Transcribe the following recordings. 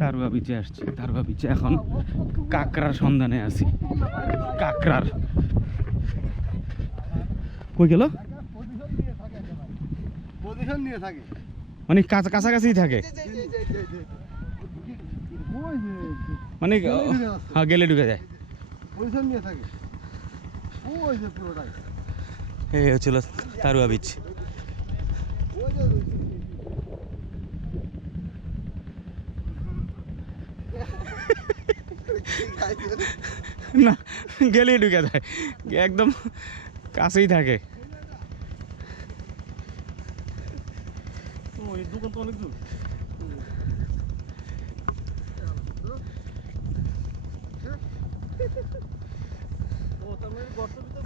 তারুয়া বিচে আসছি তারুয়া বিচে এখন কাকড়ার সন্ধানে আছি। কাকড়ার। কই গেল? পজিশন থাকে। মানে কাছা- কাছাকাছি থাকে। মানে হ্যাঁ গেলে ঢুকে যায়। এই হচ্ছিল তারুয়া বিচ ওই যে না গেলেই ঢুকে যায়। একদম কাছেই থাকে। দোকান তো অনেক দূর।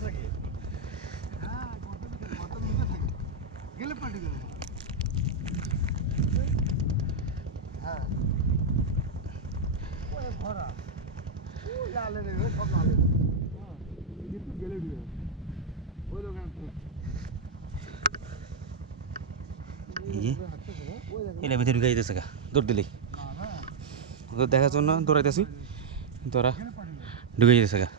মানে হ্যাঁ হ্যাঁ ভরা। লালে রে সব লালে হ্যাঁ কিন্তু গেলে ঢুকে যাবে। ওই দোকান এলে ভিতরে ঢুকে যেতেছে গা দৌড় দিলেই ওদের দেখার জন্য দৌড়াইতেছি তোরা ঢুকে যেতেছে গা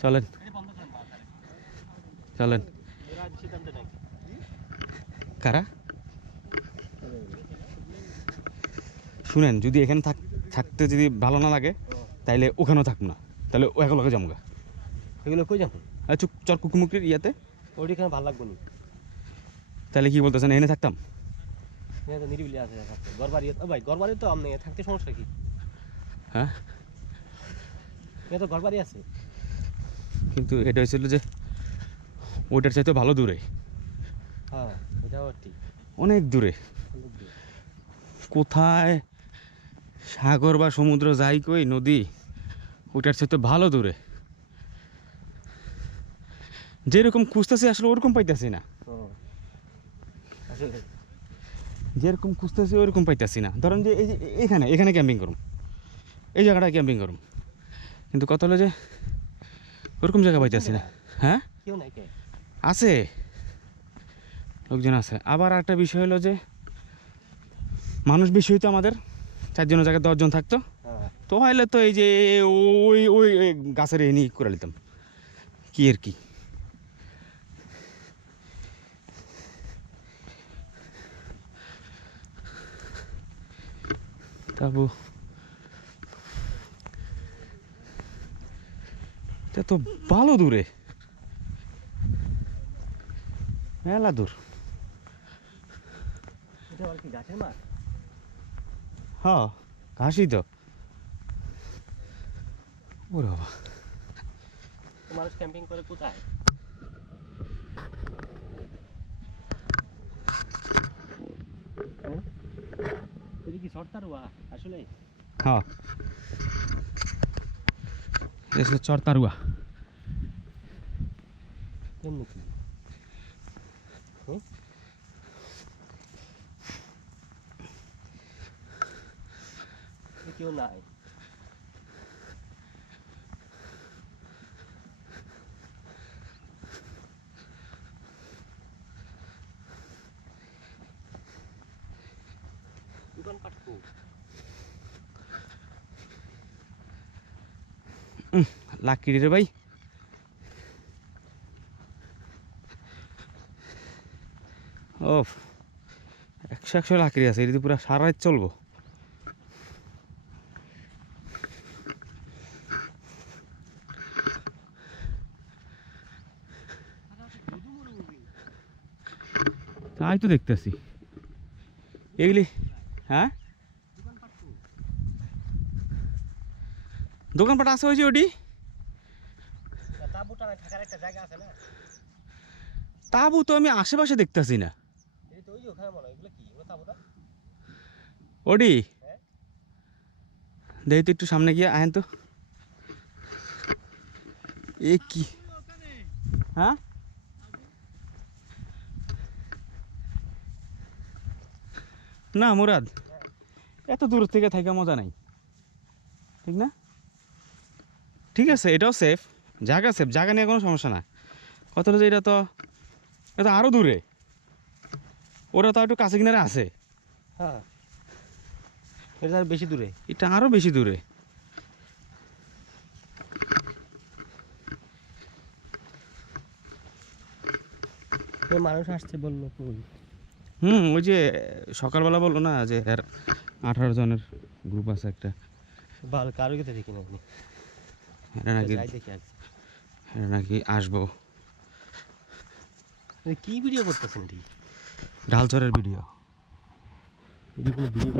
চলেন। চলেন। কারা? শুনেন যদি এখানে থাক থাকতে যদি ভালো না লাগে তাইলে ওখানেও থাকব না। তাহলে ও একলগে যাব গা এগুলো কই যাব? চুপ চর কুকুমুকির ইয়াতে। ওইখানে ভালো লাগবে না। তাহলে কি বলতেছেন এখানে থাকতাম? এখানে নিরিবিলি আছে ও ভাই ঘর তো আপনি থাকতে সমস্যা কি? হ্যাঁ? এখানে তো ঘর বাড়ি আছে। কিন্তু এটা হয়েছিল যে ওইটার চাইতে ভালো দূরে। হ্যাঁ ঠিক। অনেক দূরে। কোথায় সাগর বা সমুদ্র যাই কই নদী ওটার চাইতে ভালো দূরে। যেরকম খুঁজতেছি আসলে ওরকম পাইতেছি না। যেরকম খুঁজতেছি ওরকম পাইতেছি না। ধরেন যে এই যে এখানে এখানে ক্যাম্পিং করুম। এই জায়গাটায় ক্যাম্পিং করুম। কিন্তু কত হলো যে ওরকম জায়গা পাইতেছি না। হ্যাঁ? আছে। লোকজন আছে। আবার একটা বিষয় হলো যে মানুষ বেশি হইতো আমাদের। চারজনের জায়গায় দশজন থাকতো। হ্যাঁ। তো হইলে তো এই যে ওই ওই গাছের এনি করে নিতাম। কি আর কি? তারপর তো ভালো দূরে। মেলা দূর। হ্যাঁ ঘাসই তো। ওরে বাবা। তো মানুষ ক্যাম্পিং করে কোথায়? কি সরতারুয়া আসলে? হ্যাঁ এটা চরতারুয়া কেমনি কি হুম? এ লাকি রে ভাই। ও একশো একশো লাকড়ি আছে এটা পুরো সারা চলবো। তাই তো দেখতেছি। এগুলি হ্যাঁ? দোকানপাট আছে ওই যে ওটি তাবু তো আমি আশেপাশে দেখতেছি না। হয় ওডি? হ্যাঁ? দেখি তো একটু সামনে গিয়ে আহেন তো। এ কি? হ্যাঁ? না মুরাদ। এত দূর থেকে থাকা মজা নাই। ঠিক না? ঠিক আছে এটাও সেফ জায়গা সেফ জায়গা নিয়ে কোনো সমস্যা না। কত যে এটা তো এটা তো আরও দূরে। ওরা তো একটু কাছে কিনারে আছে। হ্যাঁ। এটা আর বেশি দূরে। এটা আরও বেশি দূরে। মানুষ আসছে বলল হুম ওই যে সকালবেলা বলল না যে আঠারো জনের গ্রুপ আছে একটা। ভালো কারও কথা দেখি না আপনি এটা নাকি যাই দেখি এটা নাকি আসব। কি ভিডিও করতেছেন ঠিক ডালচরের ভিডিও ভিডিও